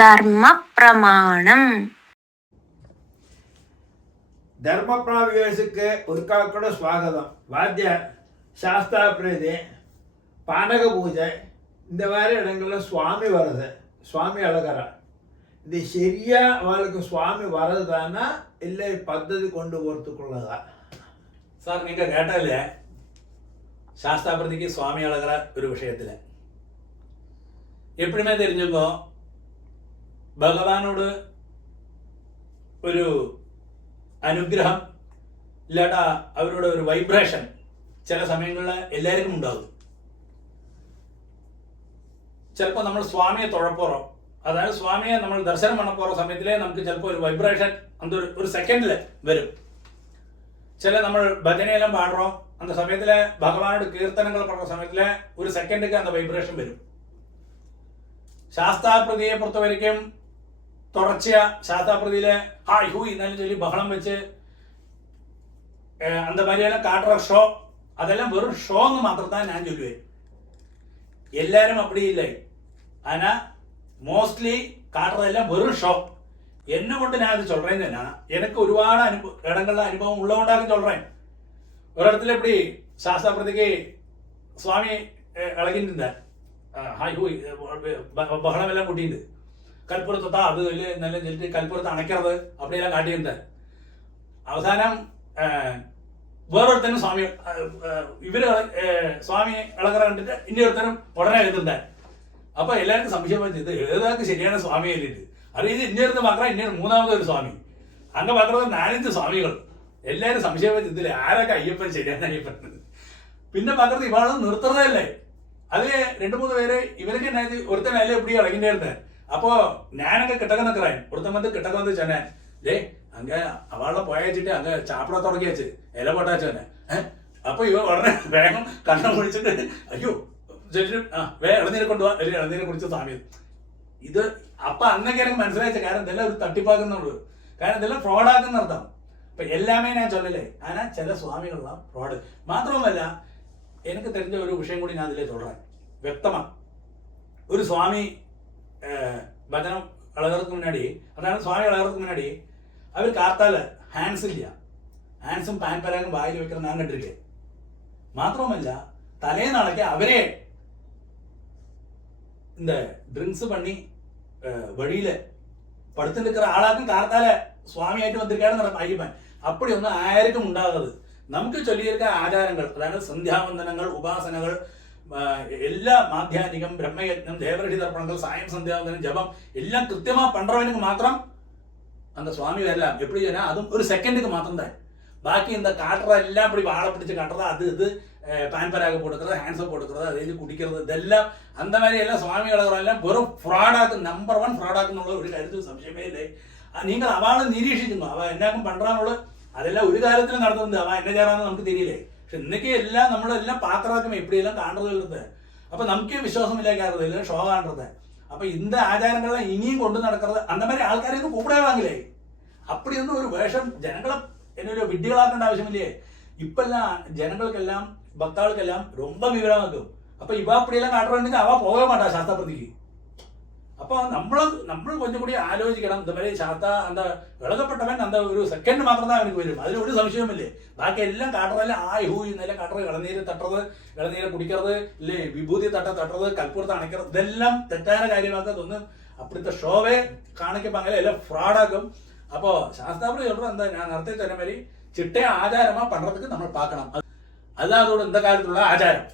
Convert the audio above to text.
ധർമ്മപ്രമാണം. ಧರ್ಮಪ್ರಮಾಣ ஒருக்காக்கூட ஸ்வாகதம். வாத்தியார், சாஸ்தா பிரீதி, பானக பூஜை, இந்த மாதிரி இடங்களில் சுவாமி வருது, சுவாமி அழகரா. இது சரியா அவளுக்கு சுவாமி வர்றதுதானா இல்லை பద్ధதி கொண்டு போகிறதுக்குள்ளதா? சார், நீங்கள் கேட்டாலே சாஸ்தாபிரதிக்கு சுவாமி அழகிற ஒரு விஷயத்தில் எப்படியுமே தெரிஞ்சுக்கோ, ഭഗവാനോട് ഒരു അനുഗ്രഹം ഇല്ലാട്ടാ അവരുടെ ഒരു വൈബ്രേഷൻ ചില സമയങ്ങളിൽ എല്ലാവർക്കും ഉണ്ടാകും. ചിലപ്പോൾ നമ്മൾ സ്വാമിയെ തൊഴപ്പോറോ, അതായത് സ്വാമിയെ നമ്മൾ ദർശനം பண்ணപ്പോറോ സമയത്തിലേ നമുക്ക് ചിലപ്പോൾ ഒരു വൈബ്രേഷൻ அந்த ഒരു സെക്കൻഡിൽ വരും. ചില നമ്മൾ ഭജനയെല്ലാം പാടുறோம், அந்த സമയത്തിലെ ഭഗവാനോട് കീർത്തനങ്ങൾ പാടുന്ന സമയത്തിലെ ഒരു സെക്കൻഡൊക്കെ அந்த വൈബ്രേഷൻ വരും. ശാസ്താപ്രതിയെ പൊறுத்த വரைக்கும் தொடர்ச்சியா சாஸ்தாபிரதியில ஹாய் ஹூ എന്നാലും சொல்லி பகலம் வச்சு அந்த மாதிரியெல்லாம் காட்டுற ஷோ, அதெல்லாம் வெறும் ஷோன்னு மாத்திரம் தான் நான் சொல்லுவேன். எல்லாரும் அப்படி இல்லை. ஆனா மோஸ்ட்லி காட்டுறதெல்லாம் வெறும் ஷோ. என்ன കൊണ്ട് ഞാൻ അത് சொல்றேன்னா, எனக்கு ഒരുപാട് இடங்கள்ல அனுபவம் உள்ளவண்டாக சொல்றேன். ஒரு இடத்துல இப்படி சாஸ்தாபிரதிக்கு சுவாமி இളകിட்டு இருந்தார். ஹாய் ஹூ பகலம் எல்லாம் கூட்டிட்டு കൽപ്പുറത്താ അത് നല്ല ചെല്ലിട്ട് കൽപ്പുറത്ത് അണയ്ക്കരുത് அப்படியெல்லாம் കാട്ടിയിരുന്നത്. അവസാനം വേറൊരുത്തനും സ്വാമി ഇവര് സ്വാമി ഇളകറ കണ്ടിട്ട് ഇനി ഒരുത്തനും ഉടനെ എഴുതുന്നത്. അപ്പൊ എല്ലാവർക്കും സംശയം വെച്ച് ഇത് ഏതാൾക്ക് ശരിയാണ് സ്വാമി എഴുതിയിട്ട് അറിയിച്ച് ഇന്നൊരുത്ത് മാത്രം ഇന്നൊരു മൂന്നാമതൊരു സ്വാമി അങ്ങ് പകർന്നത് 4-5 സ്വാമികൾ. എല്ലാവരും സംശയം വെച്ച് ഇതിൽ ആരൊക്കെ അയ്യപ്പൻ ശരിയാണ് അയ്യപ്പൻ. പിന്നെ പകർത്ത് ഇവാള് നിർത്തുന്നതല്ലേ, അത് 2-3 പേര് ഇവരൊക്കെ ഒരുത്തനല്ലേ എപ്പിടി ഇളകിണ്ടായിരുന്നത്. அப்போ ஞானங்க கிட்டக்க நிற்கிறேன். ஒருத்தன் வந்து கிட்டக்க வந்து சொன்னேன், டே அங்க அவளை போயாச்சுட்டு அங்க சாப்பிட தொடங்கியாச்சு, இலை போட்டாச்சு. அப்போ இவன் உடனே வேகம் கண்ணை முடிச்சுட்டு ஐயோ சொல்லிட்டு ഇളനീരെ കൊണ്ടുപോവാ, ഒരു ഇളനീരെ കുടിച്ച സ്വാമി. ഇത് അപ്പൊ അന്നൊക്കെ എനിക്ക് മനസ്സിലാച്ച കാരണം ഇതെല്ലാം ഒരു തട്ടിപ്പാക്കുന്നുള്ളൂ, കാരണം ഇതെല്ലാം ഫ്രോഡാക്കുന്ന അർത്ഥം. ഇപ്പൊ എല്ലാമേ ഞാൻ ചൊല്ലല്ലേ, ആനാ ചില സ്വാമികളുള്ള ഫ്രോഡ് മാത്രമല്ല. എനിക്ക് தெரிஞ்ச ഒരു വിഷയം കൂടി ഞാൻ അതിലേ തുടരാൻ വ്യക്തമാണ്. ഒരു സ്വാമി பஜனம் இழகிறதுக்கு முன்னாடி, அதாவது சுவாமி இழகிறதுக்கு முன்னாடி அவர் காத்தால ஹேண்ட்ஸ் இல்லையா, ஹேண்ட்ஸும் பேன் பேராகும் வாயில் வைக்கிற நான் கண்டிருக்கேன். மாத்திரமல்ல தலே நாளைக்கு அவரே இந்த ட்ரிங்க்ஸ் பண்ணி வழியில படுத்து இருக்கிற ஆளாக்கும் காத்தால சுவாமி ஆയിട്ട് வந்திருக்காரு ஐயப்பன். அப்படி ஒன்றும் ആർക്കും ഉണ്ടാകരുത്. നമുക്ക് ചൊല്ലിയിരിക്ക ആചാരങ്ങൾ, അതായത് സന്ധ്യാവന്ദനങ്ങൾ, ഉപാസനകൾ, എല്ലാ മാധ്യാനികം, ബ്രഹ്മയജ്ഞം, ദേവഋഷി തർപ്പണങ്ങൾ, സായം സന്ധ്യാവന്തനം, ജപം എല്ലാം കൃത്യമാ പண்றவனுக்கு മാത്രം அந்த சுவாமி வரலாம். எப்படி சொன்னா அதுவும் ஒரு செகண்டுக்கு மாத்திரம் தான். பாக்கி இந்த காட்டுற எல்லாம் இப்படி வாழை பிடிச்சு காட்டுறது, அது இது പാൻപരാഗ് കൊടുക്കുന്നത്, ഹാൻഡ്സ് കൊടുക്കുന്നത്, അതായത് കുടിക്കുന്നത്, ഇതെല്ലാം அந்த மாதிரி എല്ലാം സ്വാമി ഇളകറെല്ലാം വെറും ഫ്രോഡാക്കും, നമ്പർ 1 ഫ്രോഡാക്കുന്നുള്ള ഒരു കാര്യത്തിൽ സംശയമേ ഇല്ലേ. നിങ്ങൾ അവളെ നിരീക്ഷിക്കുന്നു, അവ എന്നാക്കും പண்றாന്നുള്ളത് അതെല്ലാം ഒരു കാര്യത്തിലും നടത്തുന്നത്. അവ എന്നെ ചേരാന്ന് നമുക്ക് തിരിയില്ലേ. പക്ഷെ ഇന്നൊക്കെ എല്ലാം നമ്മളെല്ലാം പാത്രമാക്കും എപ്പിടിയെല്ലാം കാണുന്നത്. അപ്പൊ നമുക്ക് വിശ്വാസമില്ല കയറുന്നത്, എല്ലാം ഷോ കാണുന്നത്. അപ്പൊ இந்த ആചാരങ്ങളെല്ലാം ഇനിയും കൊണ്ടു നടക്കുന്നത് அந்த மாதிரி ആൾക്കാരെ ഒന്നും കൂടെ വാങ്ങില്ലേ. അപ്പടിയൊന്നും ഒരു വേഷം ജനങ്ങളെ എന്നൊരു വിഡ്ഢികളാക്കേണ്ട ആവശ്യമില്ലേ. ഇപ്പെല്ലാം ജനങ്ങൾക്കെല്ലാം ഭക്താൾക്കെല്ലാം ரொம்ப വിവരമാക്കും. അപ്പൊ ഇവ അപ്പടിയെല്ലാം കാട്ടുന്നുണ്ടെങ്കിൽ അവ പോകാൻ മാട്ടാ ശാസ്ത്രപ്രതിക്ക്. അപ്പൊ നമ്മൾ കൊഞ്ചം കൂടി ആലോചിക്കണം. ഇതുവരെ ശാസ്ത്ര എന്താ ഇളകപ്പെട്ടവൻ എന്താ ഒരു സെക്കൻഡ് മാത്രം தான் അവനക്ക് വരും, അതിലൊരു സംശയവുമില്ലേ. ബാക്കി എല്ലാം കാട്ടുന്നതല്ല ആയ് ഹൂ ഇന്നെല്ലാം കാട്ടുന്നത്, ഇളനീര് തട്ടത്, ഇളനീര് കുടിക്കരുത്, ഇല്ലേ വിഭൂതി തട്ടത്, കൽപ്പൂർത്ത് അണയ്ക്കരുത്, ഇതെല്ലാം തെറ്റായ കാര്യമാക്കതൊന്നും. അപ്പോഴത്തെ ഷോവേ കാണിക്കുമ്പോൾ അങ്ങനെ എല്ലാം ഫ്രോഡാക്കും. അപ്പോൾ ശാസ്താപ്രതി சொல்றது എന്താ, ഞാൻ നേരത്തെ തന്നെ മാതിരി ചിട്ടയ ആചാരമാ പண்றதுக்கு നമ്മൾ பார்க்கணும். അല്ലാതോട് ഇന്ന കാലത്തുള്ള ആചാരം